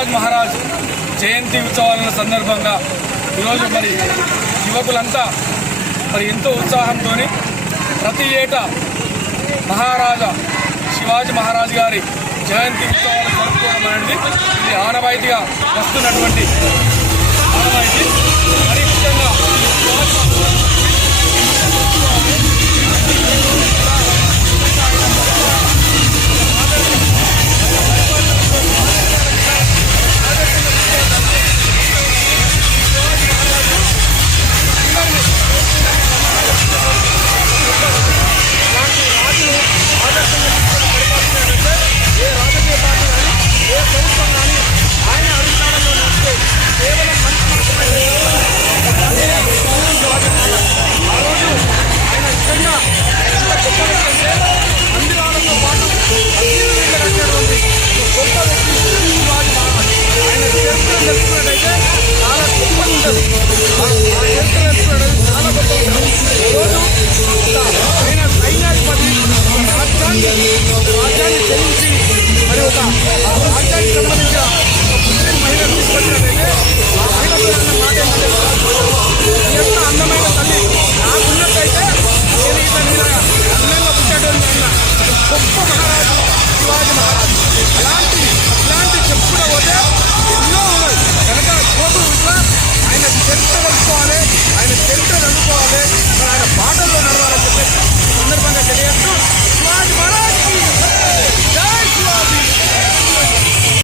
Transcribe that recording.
శివాజీ మహారాజ్ జయంతి ఉత్సవాల సందర్భంగా ఈరోజు మరి యువకులంతా మరి ఎంతో ఉత్సాహంతో ప్రతి ఏటా మహారాజా శివాజీ మహారాజ్ గారి జయంతి ఉత్సవాలు జరుపుకోవడం అనేది ఇది ఆనవాయితీగా వస్తున్నటువంటి ఆనవాయితీ.